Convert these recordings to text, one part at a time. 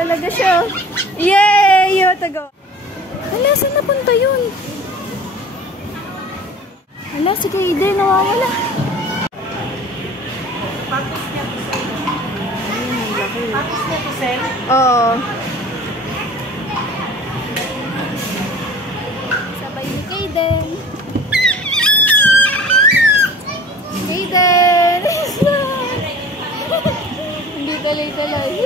talaga siya. Yay! You want to go? Hala, saan napunta yun? Hala, si Kaiden, nawawala. Papis niya to sell. Papis niya to sell? Oo. Sabay ni Kaiden. Kaiden! Hindi talay-talay.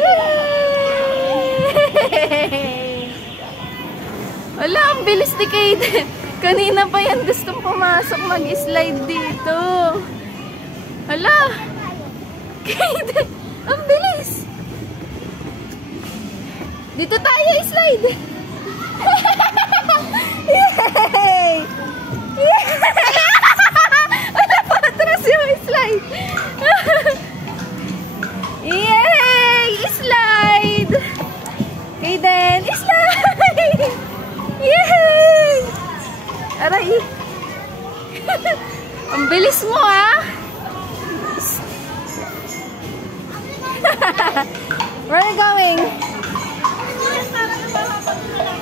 Wala, ang bilis ni Kaiden. Kanina pa yan gustong pumasok mag-slide dito. Hala! Kaiden! Ang bilis! Dito tayo slide! Yay! Yay! Wala pa atras yung slide! Yay! Slide! Kaiden! Slide! Yay! Aray! Ang bilis mo, ha? Where are you going?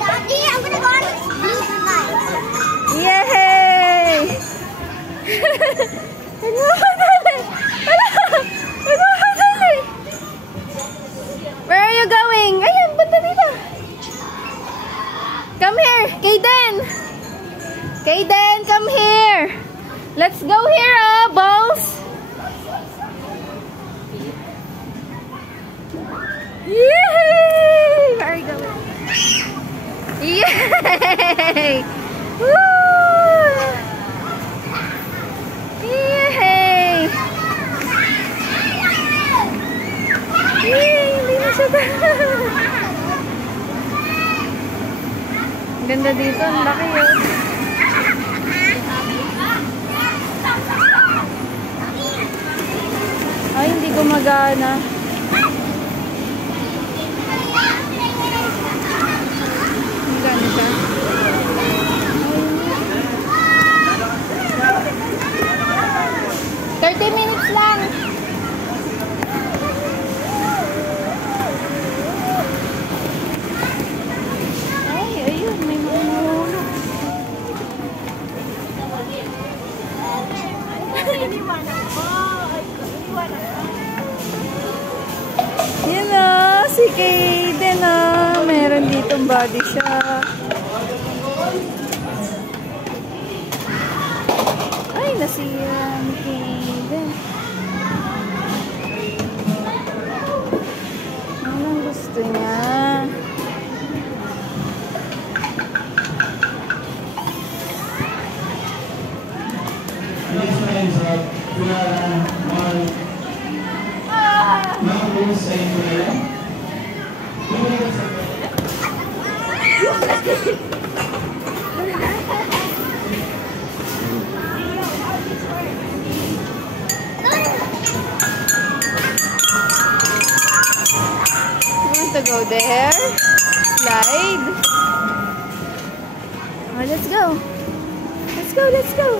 Daddy, I'm gonna go on this blue tonight. Yay! Where are you going? Ayan, punta dito. Come here, Kaiden. Kaiden, come here. Let's go here, balls. Yay! Where are you going? Yay! Woo! Yay! Yay! Hindi na siya. Ang ganda dito. Ang laki yun. Ay, hindi gumagana. Ang ganda. 30 minutes lang. Ay, ayun. May mahulog. Yan na, si Kaiden na. Meron ditong body shop. Ay, nasira ni Kaiden. Anong gusto niya? To go there, slide. Oh, let's go. Let's go, let's go.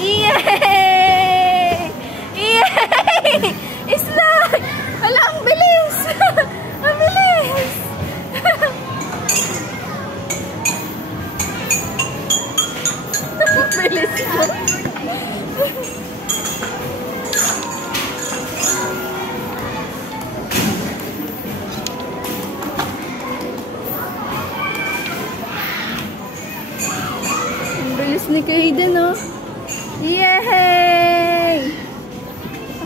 Yay! Yay! Slide! Wala, ang bilis! Ang bilis! Ang bilis mo. Ni Kaiden, oh. Yay!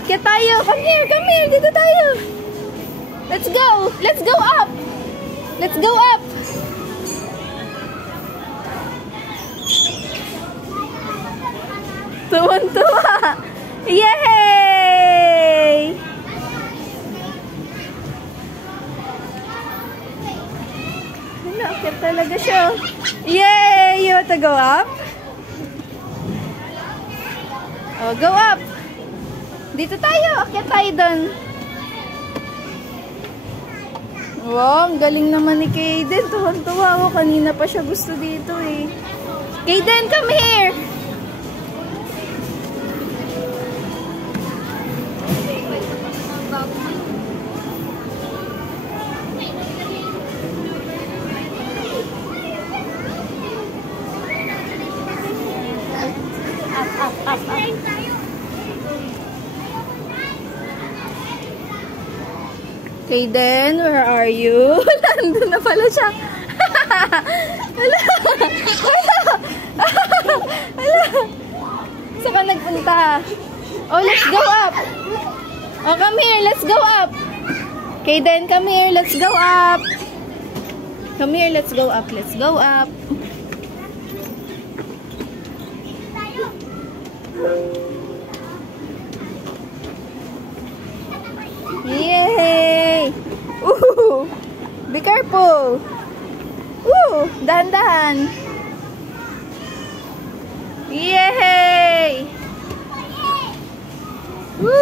Okay tayo. Come here, come here. Dito tayo. Let's go. Let's go up. Let's go up. Tuwan-tuwa. Yay! Ano, okay talaga siya. Yay! You want to go up? Oh, go up. Dito tayo. Akyat tayo doon. Wow, ang galing naman ni Kaiden. Tuwan-tuwa ako. Kanina pa siya gusto dito eh. Kaiden, come here. Kaden, where are you? Nandun na pala siya. Hala! Hala! Hala! Saan ka nagpunta? Oh, let's go up! Oh, come here, let's go up! Kaden, come here, let's go up! Come here, let's go up, let's go up! Yay! Ooh! Be careful! Ooh! Dahan-dahan! Yay! Woo!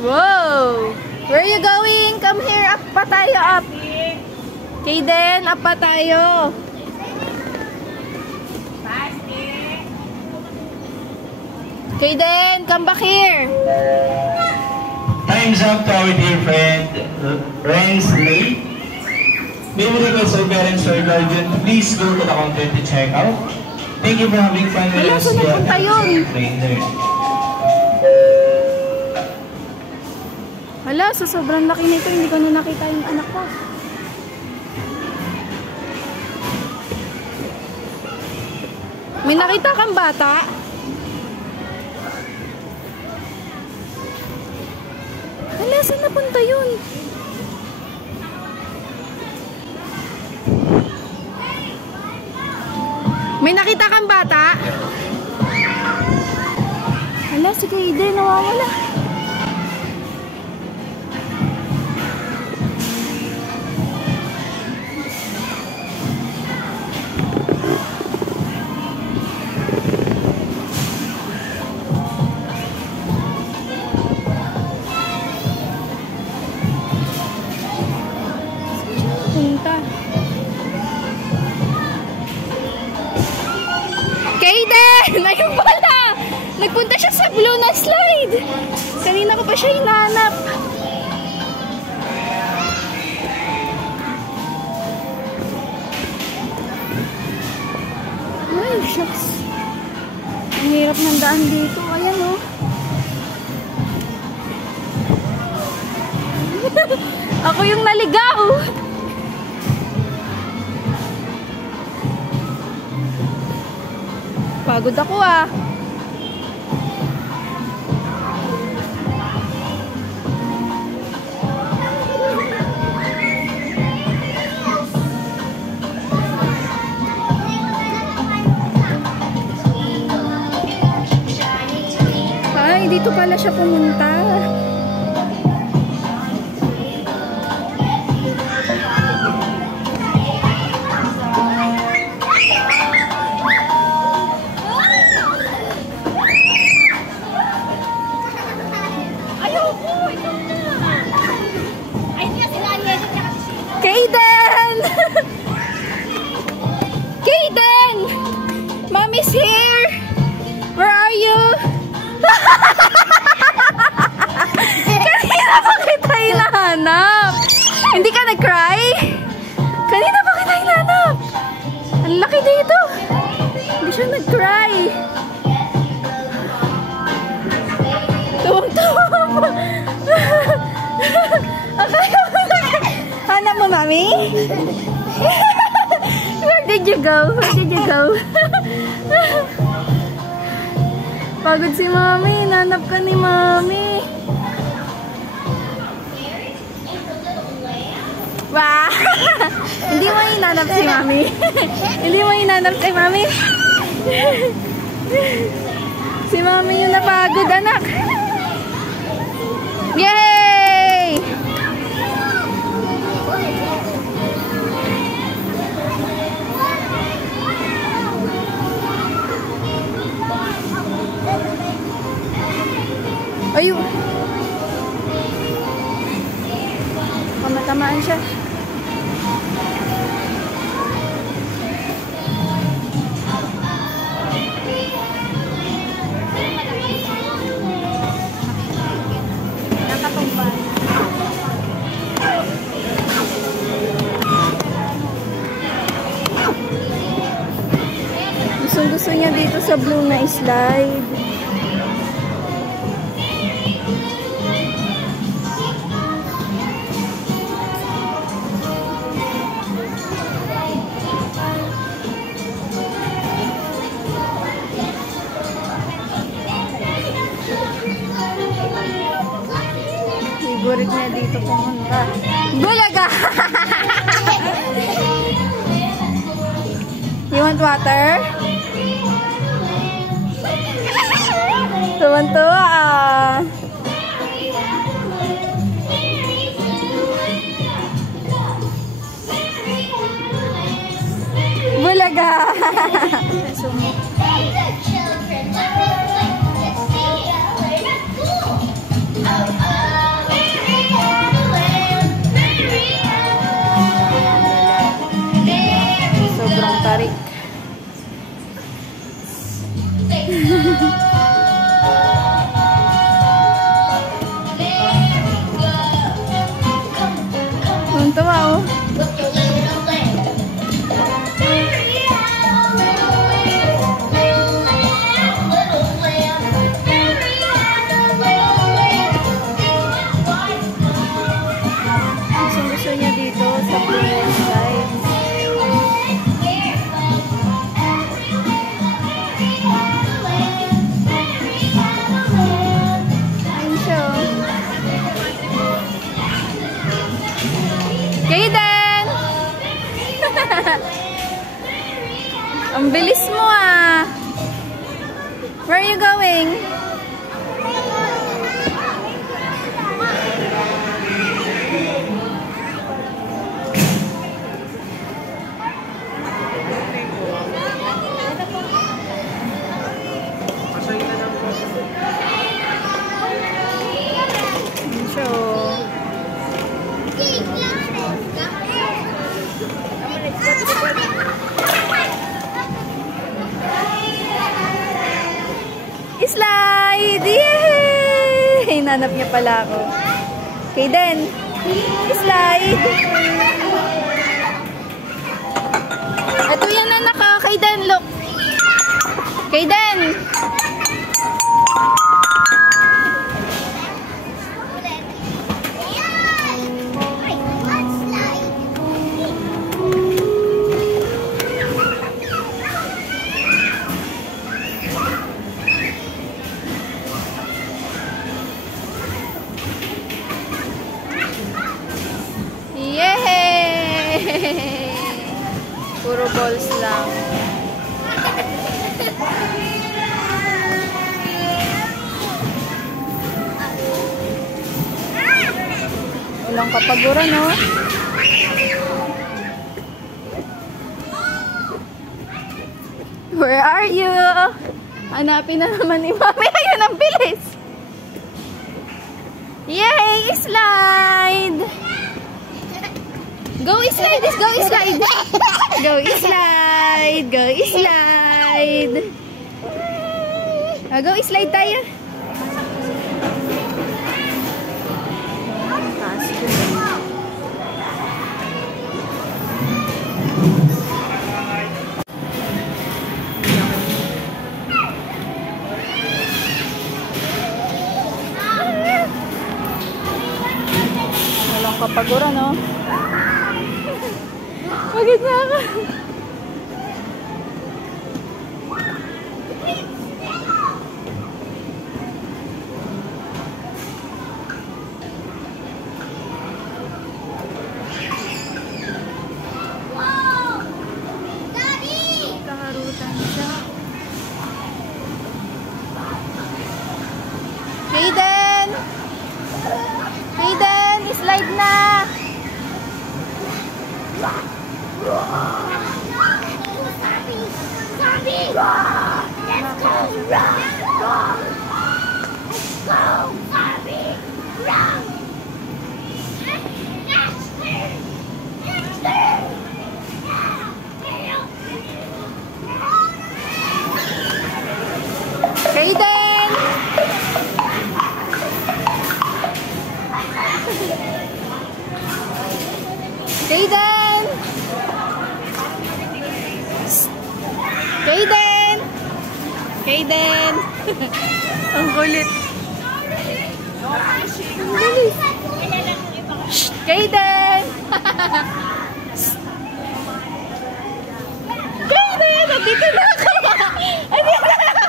Whoa! Where are you going? Come here, up pa tayo, up! Kaden, up pa tayo! Kaden, come back here! Time's up to our dear friend, Rensley. May we request our parents or guardian to please go to the counter to check out. Thank you for having fun with us. Wala, saan napunta yun? Trainer. Hala, sa sobrang laki nito, hindi ko na nakita yung anak ko. May nakita kang bata? Hala, saan napunta yun? May nakita kang bata? Hala, si Kaden, nawawala. Kaden! Ayun pala! Nagpunta siya sa blue na slide! Kanina ko pa siya hinahanap. Ay, shucks. Ang hirap ng daan dito. Ayan, oh. Ako yung naligaw! Pagod ako, ah. Ay, dito pala siya pumunta. Kaden! Kaden! Mommy's here! Where are you? Kanina pa kita hinahanap! Hindi ka nag-cry? Kanina pa kita hinahanap! Ang laki dito! Hindi siya nag-cry! Tuwang-tuwa pa! Hanap mo, Mami? Where did you go? Where did you go? Pagod si Mami. Nanap ka ni Mami. Wow! Hindi mo hinanap si Mami. Hindi mo hinanap si Mami. Si Mami yung napagod, anak. Yay! Ayun. Kamatamaan siya. Nakatumba. Gusto niya dito sa blue na slide. favorite niya dito pumunta. Bulaga! You want water? Tuwan-tuwa ah. Bulaga! Sobrang tarik. Tuntua oh. Gusto niya dito sa Blue Slide. Ayun siya oh. Kaden! Ang bilis mo ah. Where are you going? Slide! Yay! Hinanap niya pala ako. Kaden! Slide! Ito yan anak ko. Kaden, look! Kaden! Puro balls lang. Walang kapaguran, no? Where are you? Hanapin na naman ni Mami. Ayun, ang bilis. Yay! Slide! Go slide! Go slide! Go slide! Go slide! Go slide tayo. Walang kapaguran, no? Pagod na ako. Wow! Daddy! Kaharutan siya. Kaden! Kaden! Slide na! Zombie! Let's go! Run! Let's go! Zombie! Run! Kaden! Kaden! Kaden! Kaden! Ang kulit. Ang bilis. Kaden! Kaden! Nandito na ako! Nandito na ako!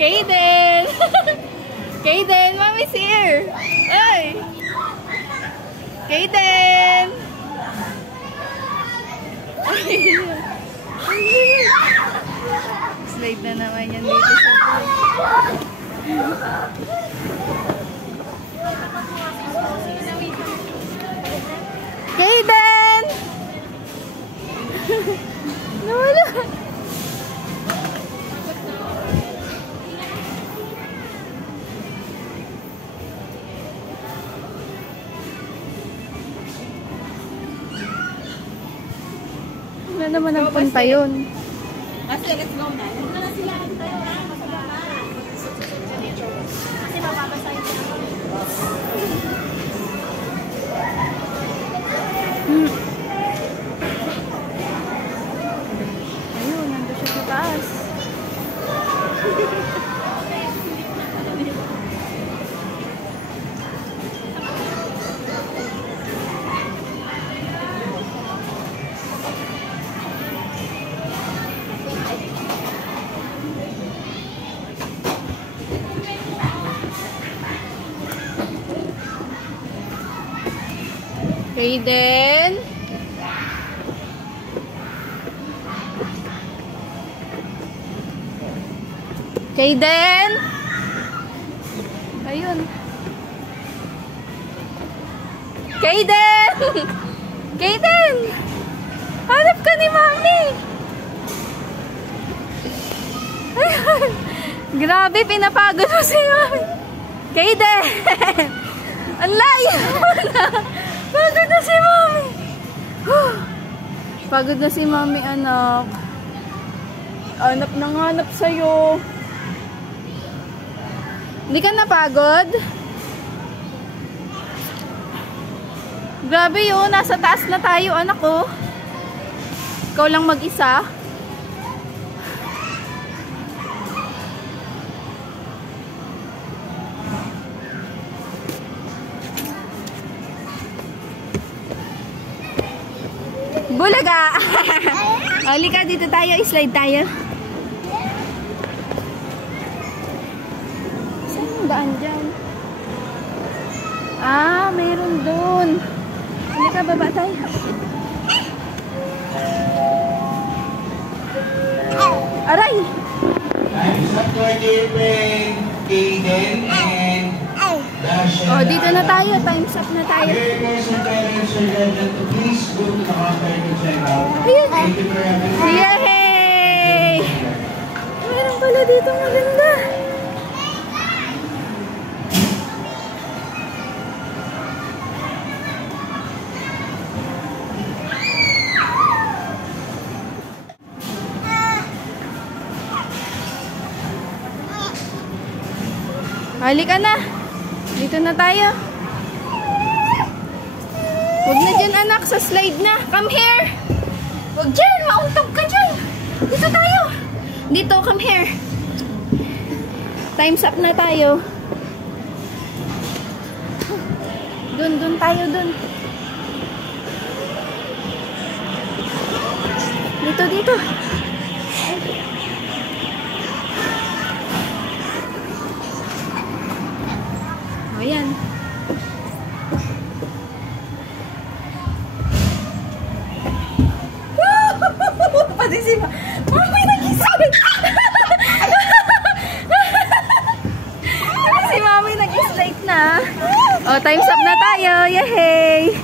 Kaden! Kaden! Mommy's here! Ay! Kaden! Slide na naman yan dito sa Kaden! Nawala! Wala naman ang punta yun. Kasi let's go na. Huwag na sila. Kasi mapapasahin sila. Ayun, nandun siya sa taas. Kaden! Kaden! Ayun. Kaden! Kaden! Hanap ka ni Mami! Ayun. Grabe, pinapagod mo si Mami. Kaden! Ang layo mo na! Pagod na si Mami! Pagod na si Mami, anak. Hanap na nga hanap sa'yo. Hindi ka napagod? Grabe yun, nasa taas na tayo, anak ko. Ikaw lang mag-isa. Bulaga! Halika, dito tayo, slide tayo. Saan yung daan dyan? Ah, mayroon dun. Halika, baba tayo. Aray! Time's up for giving Kaden and Dasha. Oh, dito na tayo. Time's up na tayo. Here goes your parents or guardian to please go to the counter to check out. Thank you for everything. Yay! Meron pala dito maganda. Halika na. Dito na tayo. Huwag na dyan, anak. Sa slide na. Come here. Huwag dyan. Mauntog ka dyan. Dito tayo. Dito, come here. Time's up na tayo. Dun tayo, dun. Dito. O, yan. Pati si Mami nag-slide. Si Mami nag-slide na. O, time's up na tayo. Yay!